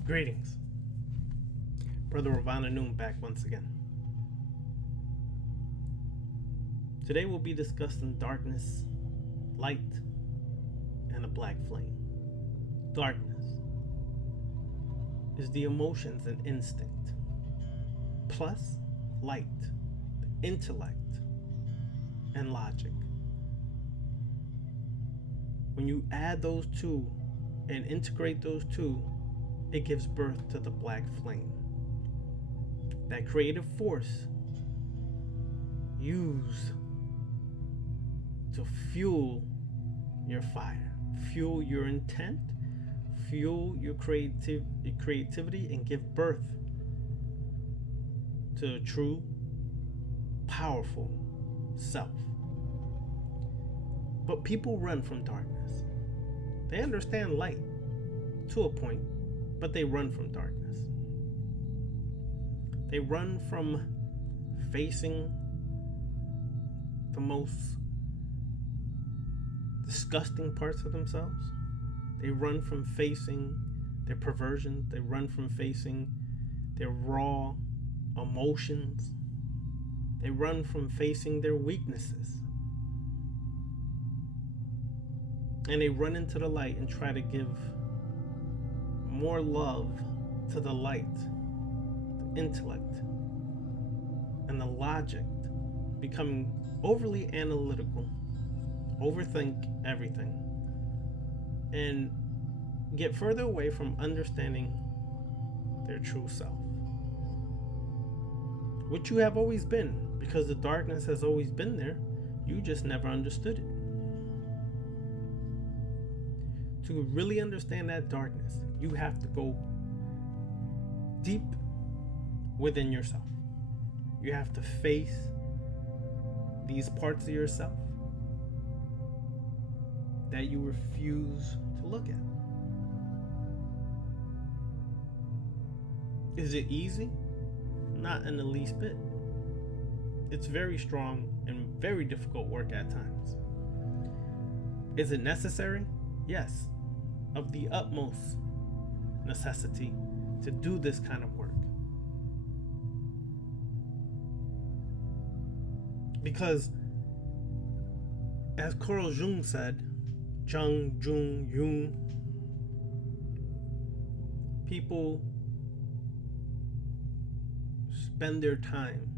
Greetings. Brother Ravana Noon back once again. Today we'll be discussing darkness, light, and a black flame. Darkness is the emotions and instinct, plus light, the intellect, and logic. When you add those two and integrate those two, it gives birth to the black flame. That creative force used to fuel your fire, fuel your intent, fuel your creativity, and give birth to a true, powerful self. But people run from darkness. They understand light to a point, but they run from darkness. They run from facing the most disgusting parts of themselves. They run from facing their perversion. They run from facing their raw emotions. They run from facing their weaknesses. And they run into the light and try to give more love to the light, the intellect, and the logic, becoming overly analytical, overthink everything, and get further away from understanding their true self, which you have always been, because the darkness has always been there. You just never understood it. To really understand that darkness, you have to go deep within yourself. You have to face these parts of yourself that you refuse to look at. Is it easy? Not in the least bit. It's very strong and very difficult work at times. Is it necessary? Yes. Of the utmost necessity to do this kind of work. Because, as Carl Jung said, Jung, people spend their time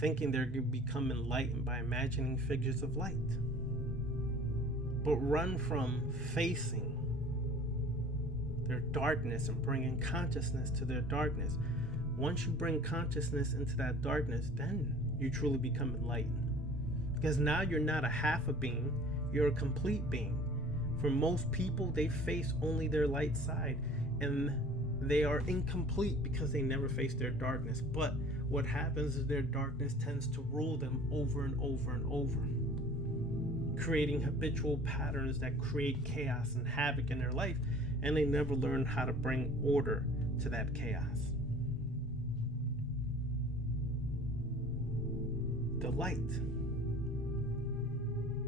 thinking they're going to become enlightened by imagining figures of light, but run from facing their darkness and bringing consciousness to their darkness. Once you bring consciousness into that darkness, then you truly become enlightened. Because now you're not a half a being, you're a complete being. For most people, they face only their light side, and they are incomplete because they never face their darkness. But what happens is their darkness tends to rule them over and over and over, creating habitual patterns that create chaos and havoc in their life, and they never learn how to bring order to that chaos. The light,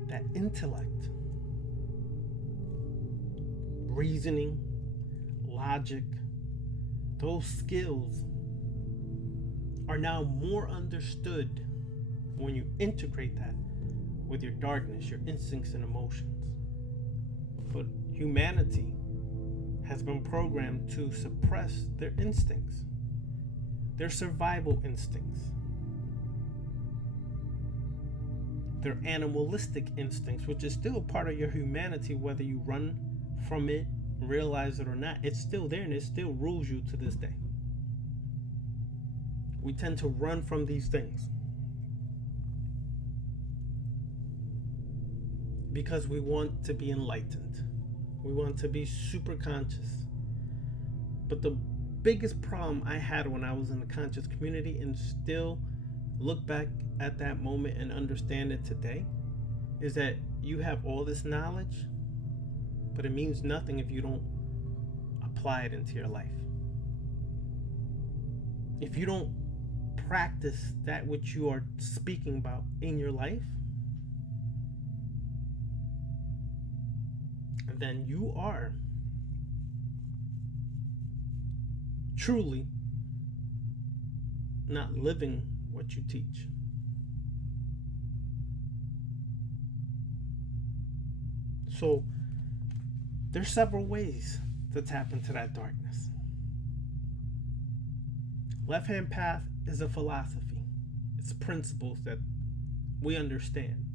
that intellect, reasoning, logic, those skills are now more understood when you integrate that with your darkness, your instincts and emotions. But humanity has been programmed to suppress their instincts, their survival instincts, their animalistic instincts, which is still part of your humanity, whether you run from it, realize it or not. It's still there and it still rules you to this day. We tend to run from these things because we want to be enlightened. We want to be super conscious. But the biggest problem I had when I was in the conscious community, and still look back at that moment and understand it today, is that you have all this knowledge, but it means nothing if you don't apply it into your life. If you don't practice that which you are speaking about in your life, then you are truly not living what you teach. So there's several ways to tap into that darkness. Left-hand path is a philosophy. It's principles that we understand.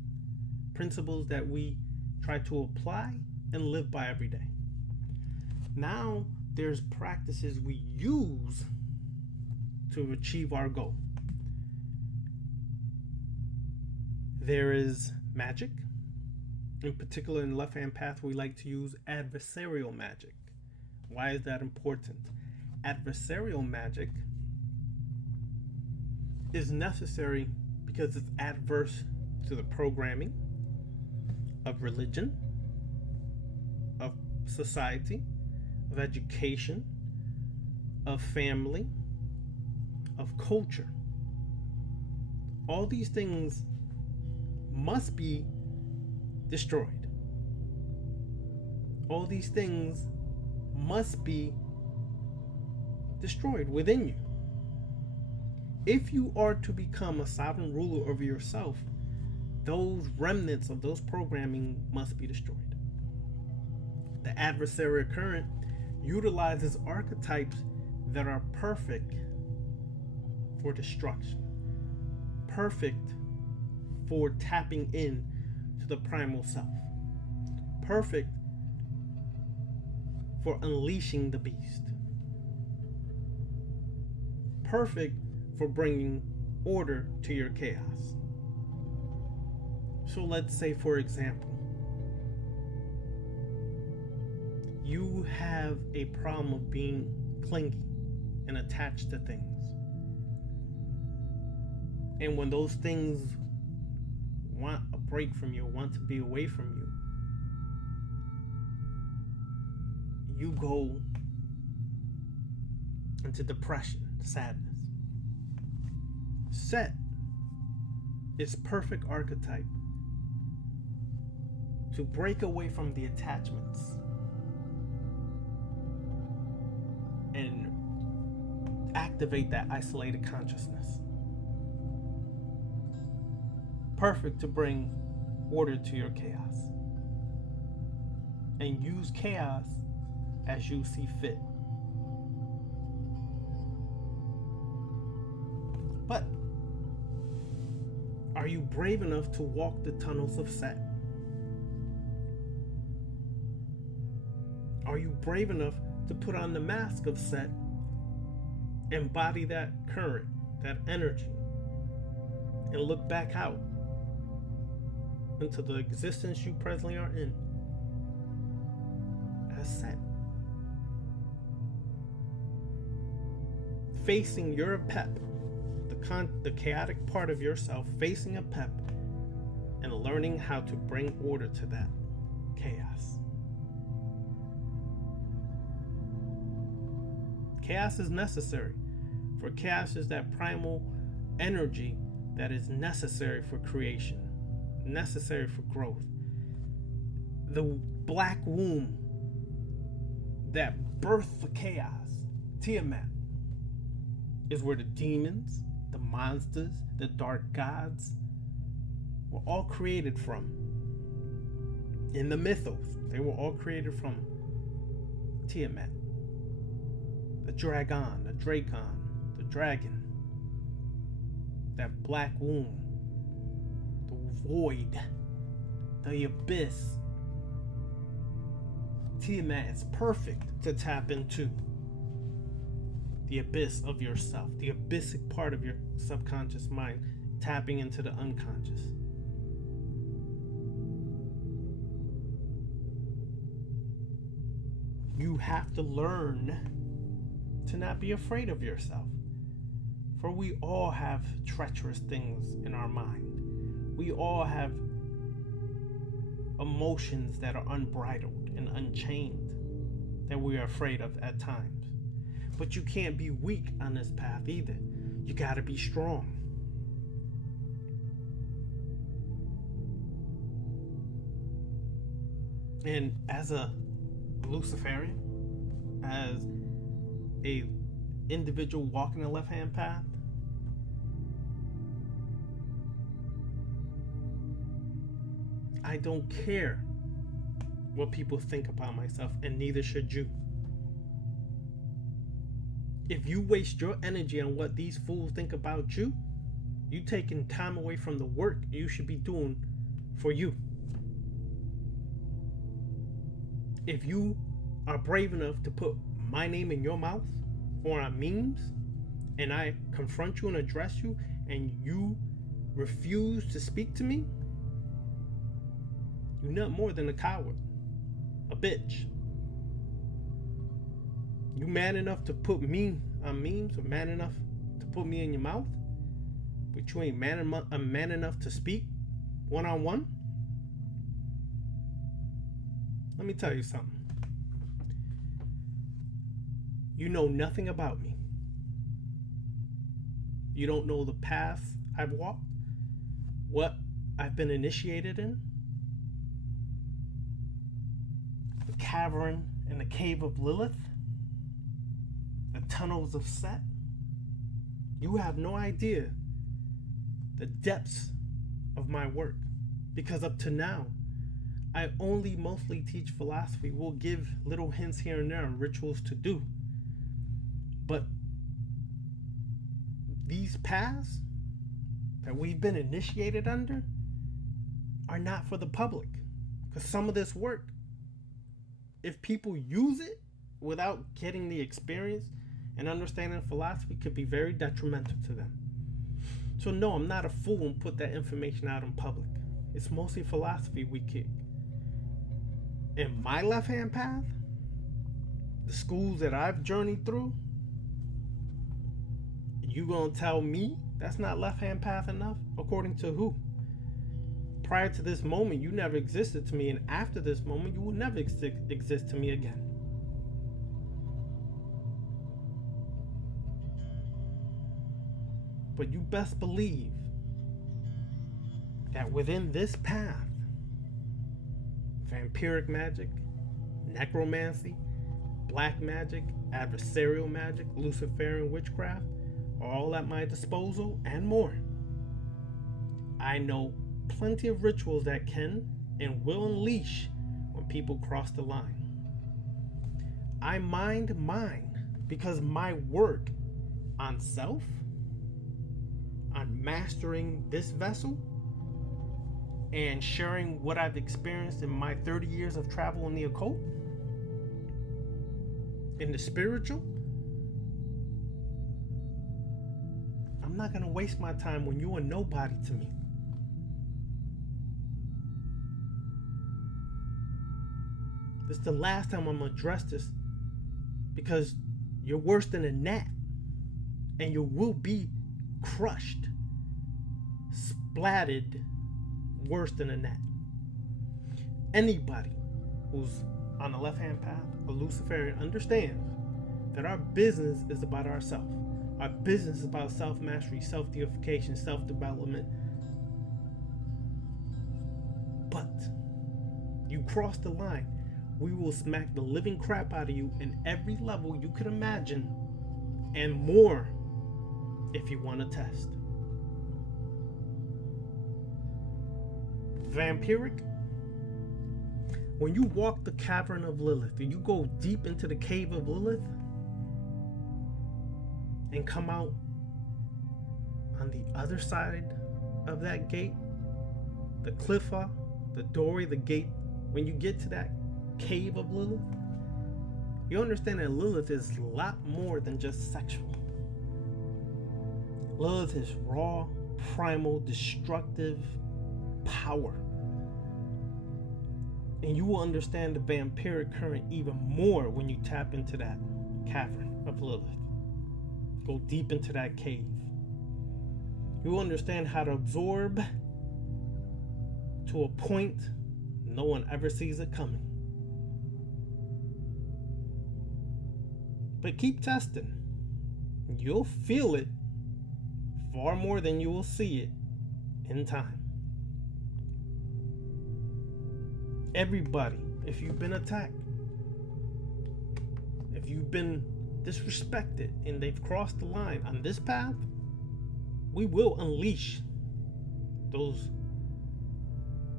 Principles that we try to apply and live by every day. Now there's practices we use to achieve our goal. There is magic. In particular, in left-hand path, we like to use adversarial magic. Why is that important? Adversarial magic is necessary because it's adverse to the programming of religion, of society, of education, of family, of culture. All these things must be destroyed. All these things must be destroyed within you. If you are to become a sovereign ruler over yourself, those remnants of those programming must be destroyed. The adversarial current utilizes archetypes that are perfect for destruction, perfect for tapping in to the primal self, perfect for unleashing the beast, perfect for bringing order to your chaos. So let's say, for example, you have a problem of being clingy and attached to things. And when those things want a break from you, want to be away from you, you go into depression, sadness. Set is perfect archetype to break away from the attachments and activate that isolated consciousness. Perfect to bring order to your chaos and use chaos as you see fit. But are you brave enough to walk the tunnels of Set? Are you brave enough to put on the mask of Set, embody that current, that energy, and look back out into the existence you presently are in as Set? Facing your Pep, the chaotic part of yourself, facing a Pep and learning how to bring order to that chaos. Chaos is necessary, for chaos is that primal energy that is necessary for creation, necessary for growth. The black womb that birthed the chaos, Tiamat, is where the demons, the monsters, the dark gods were all created from. In the mythos, they were all created from Tiamat. The dragon, the dragon, that black womb, the void, the abyss. Tiamat is perfect to tap into the abyss of yourself, the abyssic part of your subconscious mind, tapping into the unconscious. You have to learn to not be afraid of yourself. For we all have treacherous things in our mind. We all have emotions that are unbridled and unchained that we are afraid of at times. But you can't be weak on this path either. You gotta be strong. And as a Luciferian, as a individual walking the left-hand path, I don't care what people think about myself, and neither should you. If you waste your energy on what these fools think about you, you taking time away from the work you should be doing for you. If you are brave enough to put my name in your mouth or on memes, and I confront you and address you, and you refuse to speak to me, you're not more than a coward, a bitch. You man enough to put me on memes, or man enough to put me in your mouth, but you ain't man enough to speak one-on-one? Let me tell you something. You know nothing about me. You don't know the path I've walked, what I've been initiated in, the cavern and the cave of Lilith, the tunnels of Set. You have no idea the depths of my work, because up to now, I only mostly teach philosophy. We'll give little hints here and there on rituals to do. But these paths that we've been initiated under are not for the public. Because some of this work, if people use it without getting the experience and understanding philosophy, could be very detrimental to them. So no, I'm not a fool and put that information out in public. It's mostly philosophy we kick. In my left-hand path, the schools that I've journeyed through, you gonna tell me that's not left-hand path enough? According to who? Prior to this moment, you never existed to me, and after this moment, you will never exist to me again. But you best believe that within this path, vampiric magic, necromancy, black magic, adversarial magic, Luciferian witchcraft are all at my disposal and more. I know plenty of rituals that can and will unleash when people cross the line. I mind mine because my work on self, on mastering this vessel, and sharing what I've experienced in my 30 years of travel in the occult, in the spiritual, I'm not going to waste my time when you are nobody to me. This is the last time I'm going to address this, because you're worse than a gnat, and you will be crushed, splatted worse than a gnat. Anybody who's on the left-hand path, a Luciferian, understands that our business is about ourselves. Our business is about self-mastery, self-deification, self-development. But you cross the line, we will smack the living crap out of you in every level you could imagine, and more if you want to test. Vampiric, when you walk the cavern of Lilith and you go deep into the cave of Lilith and come out on the other side of that gate, the cliffa, the doorway, the gate, when you get to that cave of Lilith, you understand that Lilith is a lot more than just sexual. Lilith is raw, primal, destructive power. And you will understand the vampiric current even more when you tap into that cavern of Lilith. Go deep into that cave. You will understand how to absorb to a point no one ever sees it coming. But keep testing. You'll feel it far more than you will see it in time. Everybody, if you've been attacked, if you've been disrespected and they've crossed the line on this path, we will unleash those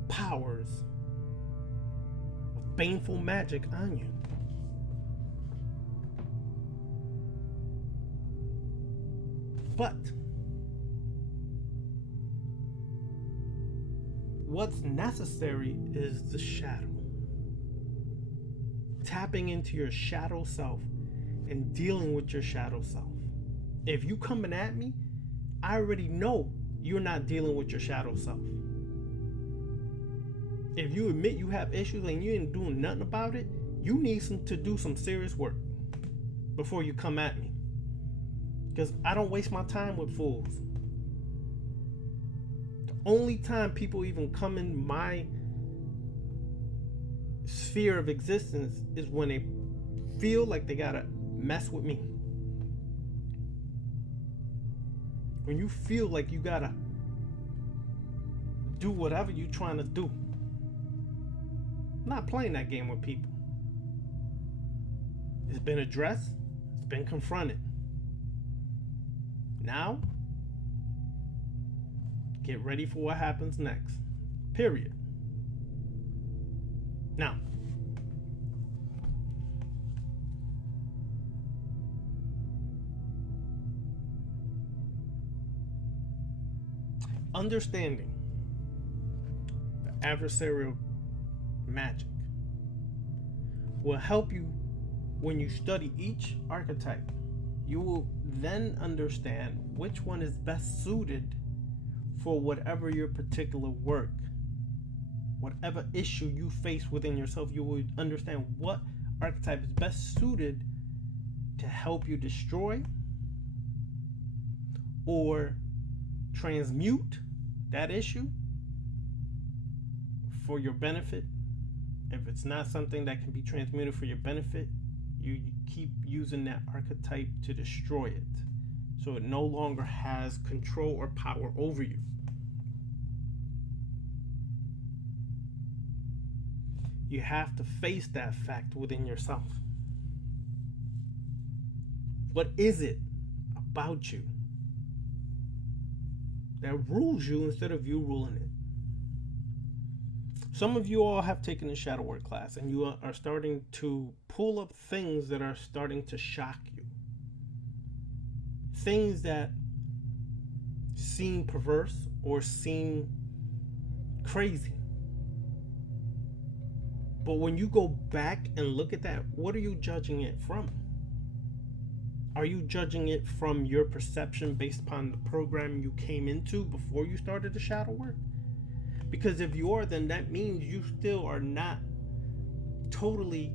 powers of baneful magic on you. But what's necessary is the shadow. Tapping into your shadow self and dealing with your shadow self. If you coming at me, I already know you're not dealing with your shadow self. If you admit you have issues and you ain't doing nothing about it, you need to do some serious work before you come at me. Because I don't waste my time with fools. The only time people even come in my sphere of existence is when they feel like they gotta mess with me. When you feel like you gotta do whatever you're trying to do. I'm not playing that game with people. It's been addressed, it's been confronted. Now, get ready for what happens next. Period. Now, understanding the adversarial magic will help you when you study each archetype. You will then understand which one is best suited for whatever your particular work, whatever issue you face within yourself. You will understand what archetype is best suited to help you destroy or transmute that issue for your benefit. If it's not something that can be transmuted for your benefit, you keep using that archetype to destroy it, so it no longer has control or power over you. You have to face that fact within yourself. What is it about you that rules you instead of you ruling it? Some of you all have taken a shadow work class and you are starting to pull up things that are starting to shock you. Things that seem perverse or seem crazy. But when you go back and look at that, what are you judging it from? Are you judging it from your perception based upon the program you came into before you started the shadow work? Because if you are, then that means you still are not totally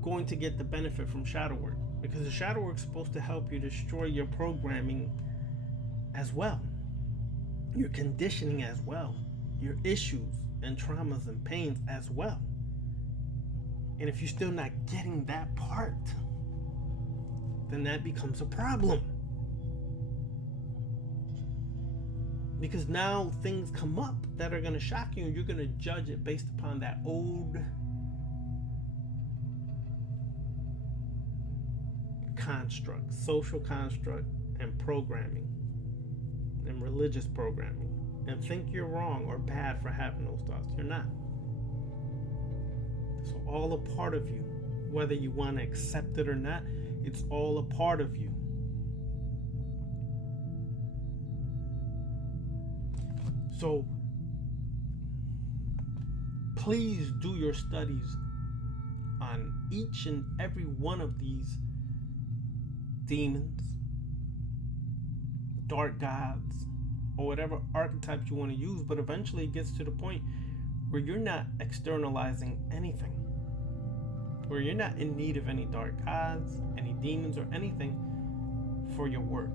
going to get the benefit from shadow work. Because the shadow work is supposed to help you destroy your programming as well, your conditioning as well, your issues and traumas and pains as well. And if you're still not getting that part, then that becomes a problem. Because now things come up that are going to shock you and you're going to judge it based upon that old construct, social construct, and programming, and religious programming, and think you're wrong or bad for having those thoughts. You're not. It's all a part of you. Whether you want to accept it or not, it's all a part of you. So please do your studies on each and every one of these demons, dark gods, or whatever archetypes you want to use, but eventually it gets to the point where you're not externalizing anything, where you're not in need of any dark gods, any demons, or anything for your work,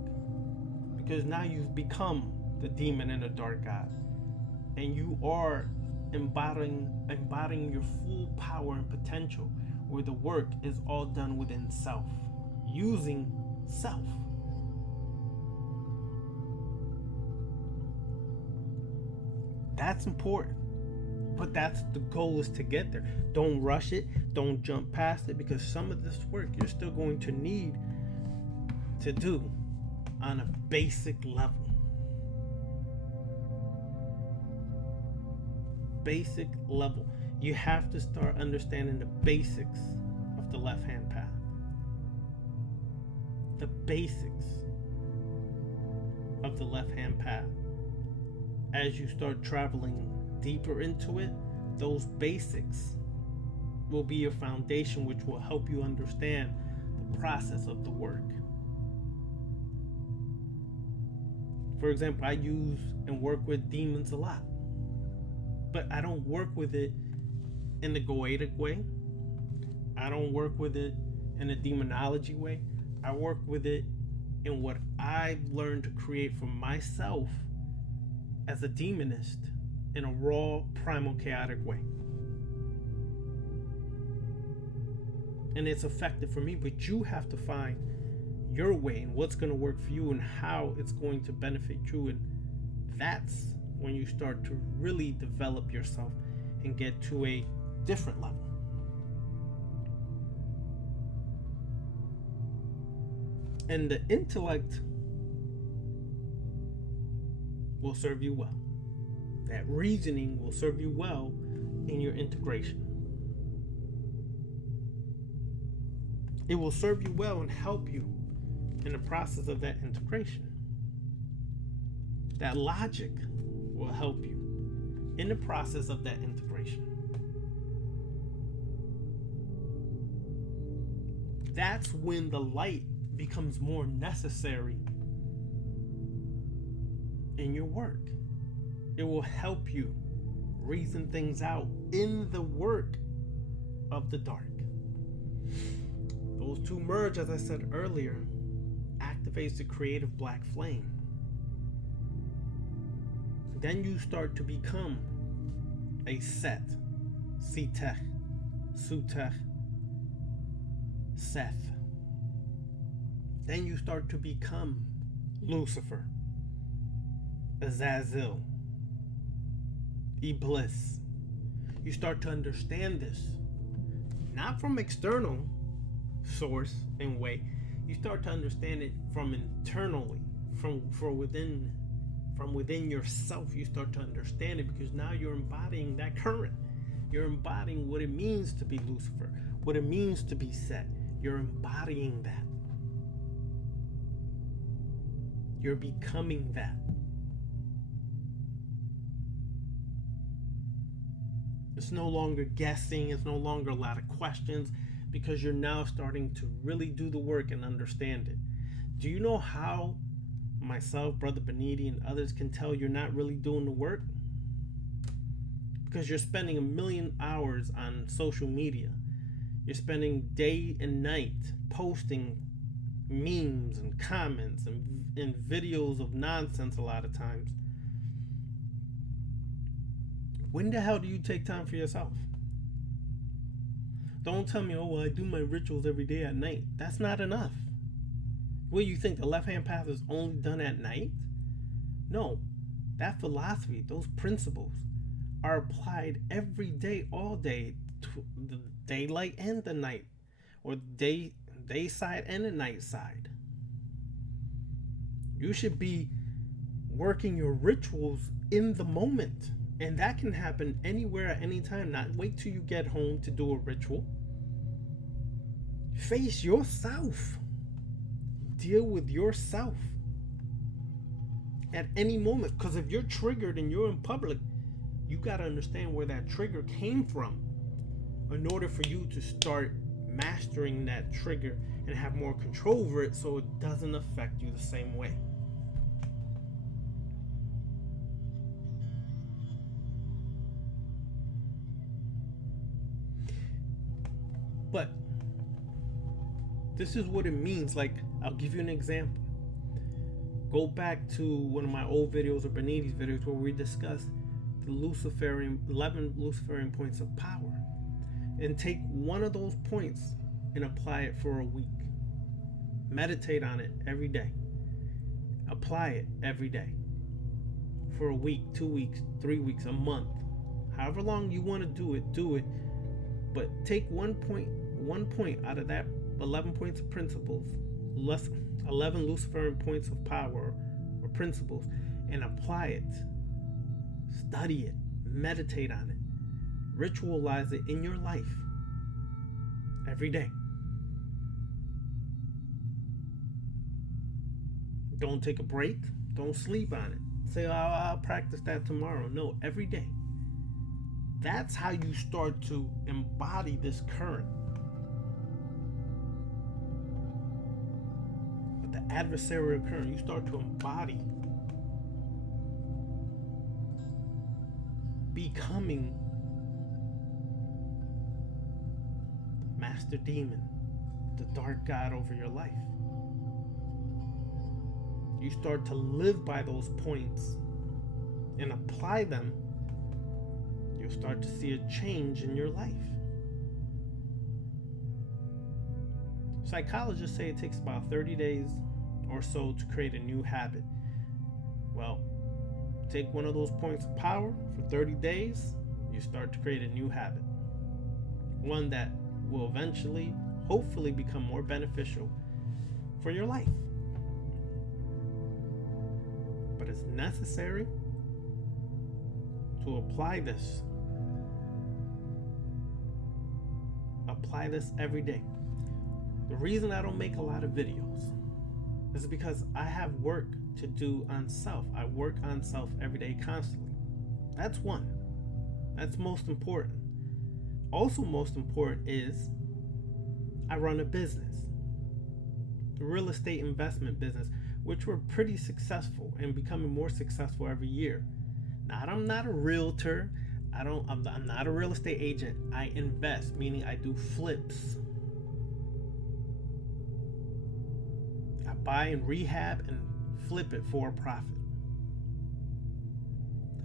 because now you've become the demon and the dark god, and you are embodying your full power and potential, where the work is all done within self, using self. That's important. But that's the goal, is to get there. Don't rush it. Don't jump past it, because some of this work you're still going to need to do on a basic level. Basic level. You have to start understanding the basics of the left-hand path. The basics of the left-hand path. As you start traveling deeper into it, those basics will be your foundation, which will help you understand the process of the work. For example, I use and work with demons a lot, but I don't work with it in the goetic way. I don't work with it in a demonology way. I work with it in what I've learned to create for myself as a demonist, in a raw, primal, chaotic way. And it's effective for me, but you have to find your way and what's going to work for you and how it's going to benefit you. And that's when you start to really develop yourself and get to a different level. And the intellect will serve you well. That reasoning will serve you well in your integration. It will serve you well and help you in the process of that integration. That logic will help you in the process of that integration. That's when the light becomes more necessary in your work. It will help you reason things out in the work of the dark. Those two merge, as I said earlier, activates the creative black flame. Then you start to become a Set, Setech, Sutech, Seth. Then you start to become Lucifer, Azazel, Iblis. You start to understand this, not from external source and way. You start to understand it from internally, from within yourself. You start to understand it because now you're embodying that current. You're embodying what it means to be Lucifer, what it means to be Set. You're embodying that. You're becoming that. It's no longer guessing. It's no longer a lot of questions, because you're now starting to really do the work and understand it. Do you know how myself, Brother Beniti, and others can tell you're not really doing the work? Because you're spending 1 million hours on social media. You're spending day and night posting memes and comments and videos of nonsense a lot of times. When the hell do you take time for yourself? Don't tell me, oh, well, I do my rituals every day at night. That's not enough. What, you think the left-hand path is only done at night? No. That philosophy, those principles, are applied every day, all day, to the daylight and the night, or day side and the night side. You should be working your rituals in the moment. And that can happen anywhere at any time. Not wait till you get home to do a ritual. Face yourself. Deal with yourself at any moment. Because if you're triggered and you're in public, you got to understand where that trigger came from in order for you to start mastering that trigger and have more control over it so it doesn't affect you the same way. But this is what it means. Like, I'll give you an example. Go back to one of my old videos or Beniti's videos where we discussed the 11 Luciferian points of power. And take one of those points and apply it for a week. Meditate on it every day. Apply it every day. For a week, 2 weeks, 3 weeks, a month. However long you want to do it. But take one point out of that 11 points of principles, 11 Luciferian points of power or principles, and apply it. Study it, meditate on it, ritualize it in your life every day. Don't take a break. Don't sleep on it. Say, I'll practice that tomorrow. No, every day. That's how you start to embody this current. The adversarial current, you start to embody becoming the master demon, the dark god over your life. You start to live by those points and apply them. You'll start to see a change in your life. Psychologists say it takes about 30 days or so to create a new habit. Well, take one of those points of power for 30 days, you start to create a new habit. One that will eventually, hopefully, become more beneficial for your life. But it's necessary to apply this. Apply this every day. The reason I don't make a lot of videos is because I have work to do on self. I work on self every day constantly. That's one. That's most important. Also most important is I run a business. A real estate investment business, which we're pretty successful and becoming more successful every year. Now, I'm not a realtor. I'm not a real estate agent. I invest, meaning I do flips. I buy and rehab and flip it for a profit.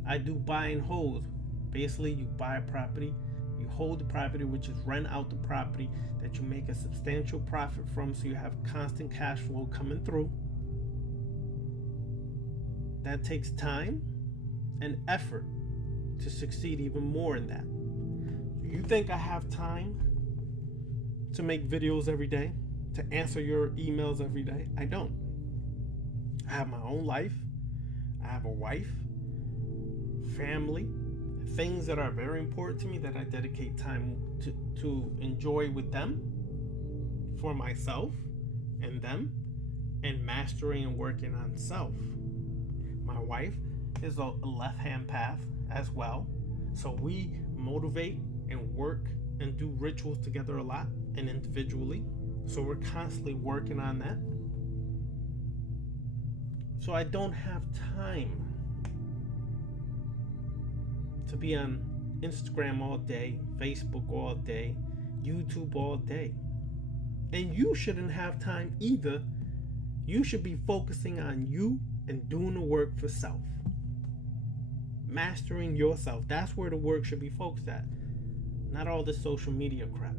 I do buy and hold. Basically, you buy a property, you hold the property, which is rent out the property that you make a substantial profit from, so you have constant cash flow coming through. That takes time and effort to succeed even more in that. You think I have time to make videos every day, to answer your emails every day? I don't. I have my own life. I have a wife, family, things that are very important to me that I dedicate time to enjoy with them, for myself and them, and mastering and working on self. My wife is a left-hand path as well, so we motivate and work and do rituals together a lot and individually, so we're constantly working on that. So I don't have time to be on Instagram all day, Facebook all day, YouTube all day. And you shouldn't have time either. You should be focusing on you and doing the work for self. Mastering yourself. That's where the work should be focused at. Not all this social media crap.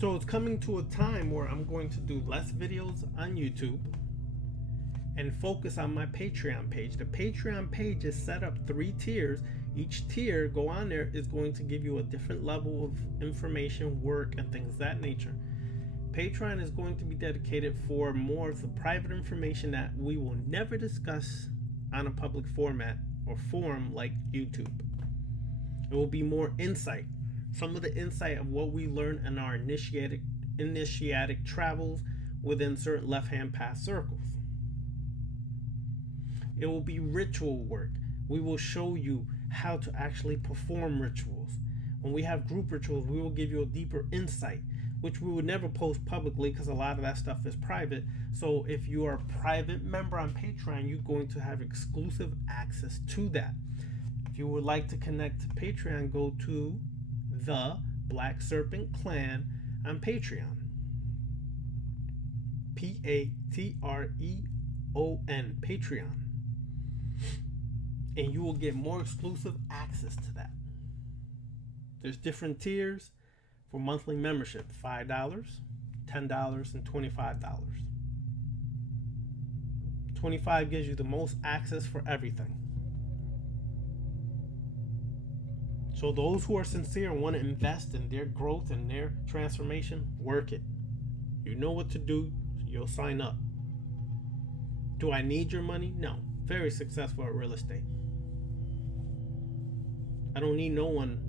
So it's coming to a time where I'm going to do less videos on YouTube and focus on my Patreon page. The Patreon page is set up 3 tiers. Each tier, go on there, is going to give you a different level of information, work, and things of that nature. Patreon is going to be dedicated for more of the private information that we will never discuss on a public format or forum like YouTube. It will be more insight. Some of the insight of what we learn in our initiatic travels within certain left-hand path circles. It will be ritual work. We will show you how to actually perform rituals. When we have group rituals, we will give you a deeper insight, which we would never post publicly because a lot of that stuff is private. So if you are a private member on Patreon, you're going to have exclusive access to that. If you would like to connect to Patreon, go to the Black Serpent Clan on Patreon. Patreon. Patreon. And you will get more exclusive access to that. There's different tiers for monthly membership: $5, $10, and $25. $25 gives you the most access for everything. So those who are sincere and want to invest in their growth and their transformation, work it. You know what to do, you'll sign up. Do I need your money? No. Very successful at real estate. I don't need no one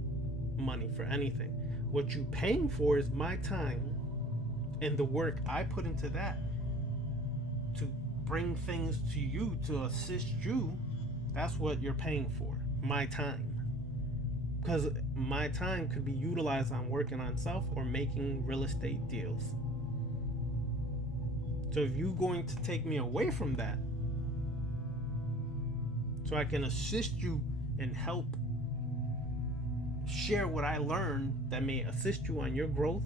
money for anything. What you paying for is my time and the work I put into that to bring things to you, to assist you. That's what you're paying for, my time. Because my time could be utilized on working on self or making real estate deals. So if you're going to take me away from that, so I can assist you and help share what I learned that may assist you on your growth,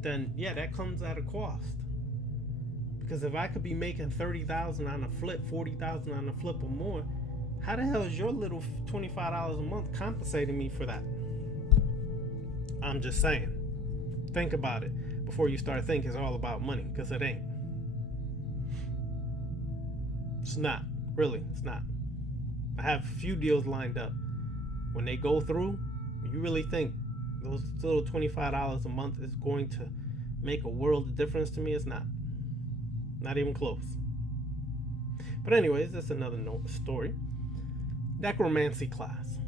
then yeah, that comes at a cost. Because if I could be making $30,000 on a flip, $40,000 on a flip or more, how the hell is your little $25 a month compensating me for that? I'm just saying. Think about it before you start thinking it's all about money, because it ain't. It's not. Really, it's not. I have a few deals lined up. When they go through, you really think those little $25 a month is going to make a world of difference to me? It's not. Not even close. But anyways, that's another story. Necromancy class.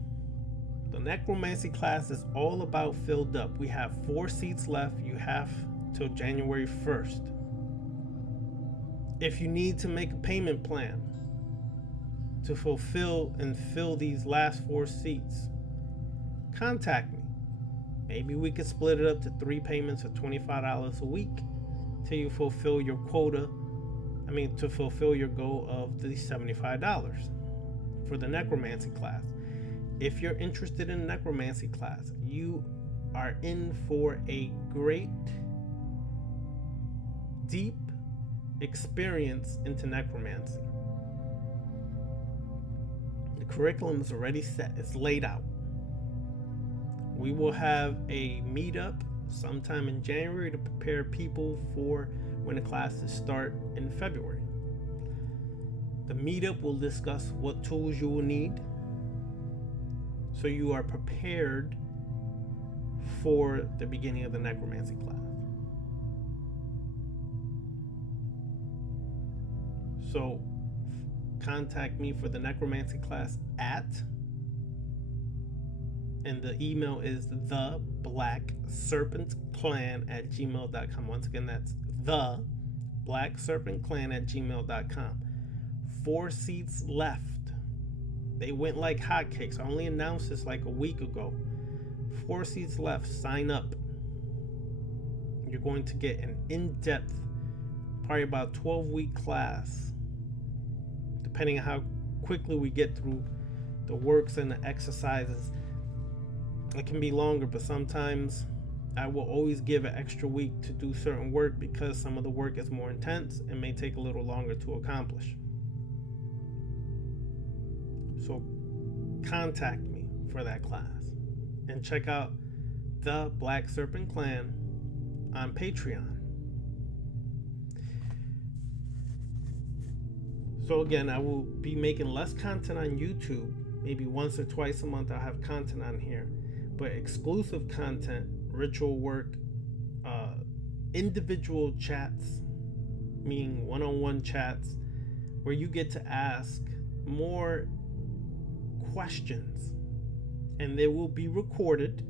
The Necromancy class is all about filled up. We have 4 seats left. You have till January 1st. If you need to make a payment plan to fulfill and fill these last 4 seats, contact me. Maybe we could split it up to 3 payments of $25 a week till you fulfill your quota. To fulfill your goal of the $75 for the Necromancy class. If you're interested in Necromancy class, you are in for a great, deep experience into necromancy. The curriculum is already set. It's laid out. We will have a meetup sometime in January to prepare people for when the classes start in February. The meetup will discuss what tools you will need so you are prepared for the beginning of the Necromancy class. So contact me for the Necromancy class and the email is theblackserpentclan@gmail.com. Once again, that's theblackserpentclan@gmail.com. 4 seats left. They went like hotcakes. I only announced this like a week ago. 4 seats left. Sign up. You're going to get an in-depth, probably about 12-week class, depending on how quickly we get through the works and the exercises. It can be longer, but sometimes I will always give an extra week to do certain work because some of the work is more intense and may take a little longer to accomplish. So contact me for that class and check out the Black Serpent Clan on Patreon. So again, I will be making less content on YouTube. Maybe once or twice a month I'll have content on here, but exclusive content, ritual work, individual chats, meaning one-on-one chats, where you get to ask more questions, and they will be recorded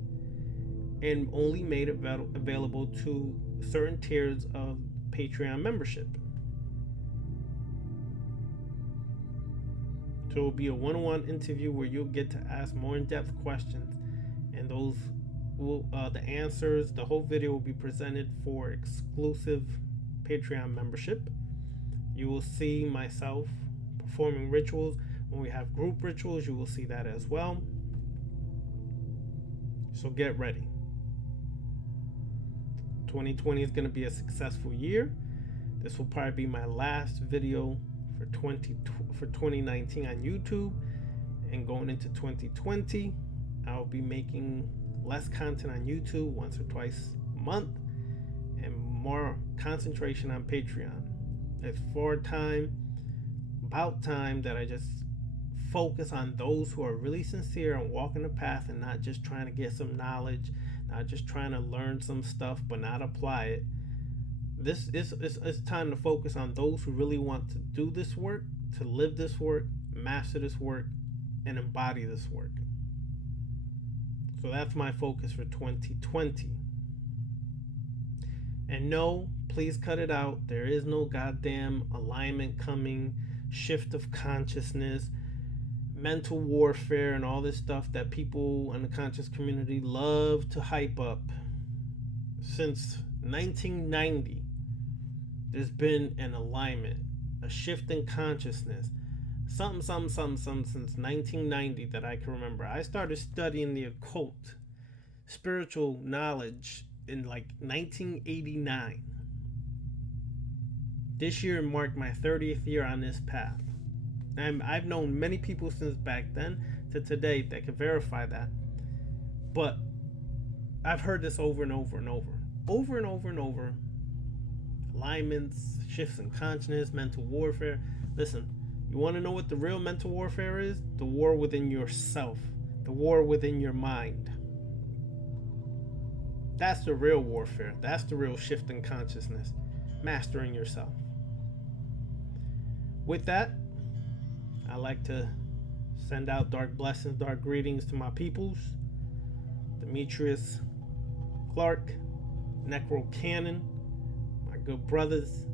and only made available to certain tiers of Patreon membership. So it will be a one-on-one interview where you'll get to ask more in-depth questions, and those will the answers, the whole video will be presented for exclusive Patreon membership. You will see myself performing rituals. When we have group rituals, you will see that as well. So get ready. 2020 is going to be a successful year. This will probably be my last video for 2019 on YouTube, and going into 2020 I'll be making less content on YouTube, once or twice a month, and more concentration on Patreon. It's about time that I just focus on those who are really sincere and walking the path and not just trying to get some knowledge, not just trying to learn some stuff but not apply it. This is it's time to focus on those who really want to do this work, to live this work, master this work, and embody this work. So that's my focus for 2020. And no, please cut it out. There is no goddamn alignment coming, shift of consciousness, mental warfare, and all this stuff that people in the conscious community love to hype up. Since 1990, there's been an alignment, a shift in consciousness. Something since 1990 that I can remember. I started studying the occult, spiritual knowledge in like 1989. This year marked my 30th year on this path. And I've known many people since back then to today that can verify that. But I've heard this over and over and over. Over and over and over. Alignments, shifts in consciousness, mental warfare. Listen, you want to know what the real mental warfare is? The war within yourself. The war within your mind. That's the real warfare. That's the real shift in consciousness. Mastering yourself. With that, I like to send out dark blessings, dark greetings to my peoples. Demetrius, Clark, Necro Cannon, my good brothers.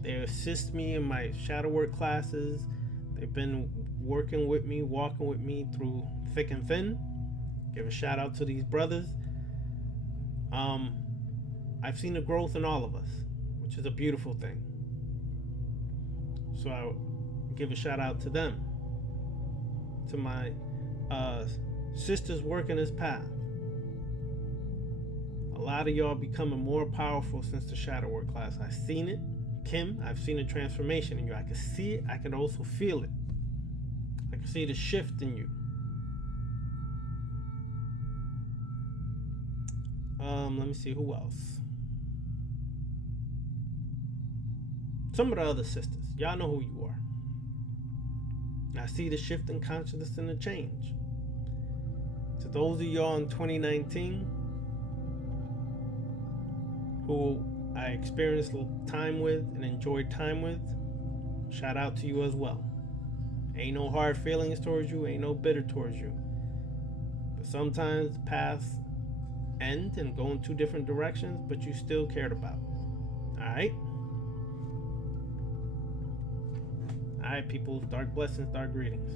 They assist me in my shadow work classes. They've been working with me, walking with me through thick and thin. Give a shout out to these brothers. I've seen the growth in all of us, which is a beautiful thing. So I give a shout out to them, to my sisters working this path. A lot of y'all becoming more powerful since the shadow work class. I've seen it. Kim, I've seen a transformation in you. I can see it. I can also feel it. I can see the shift in you. Let me see who else. Some of the other sisters. Y'all know who you are. I see the shift in consciousness and the change. To those of y'all in 2019 who I experienced time with and enjoyed time with, shout out to you as well. Ain't no hard feelings towards you, ain't no bitter towards you. But sometimes paths end and go in two different directions, but you still cared about. Alright? Alright, people. Dark blessings, dark greetings.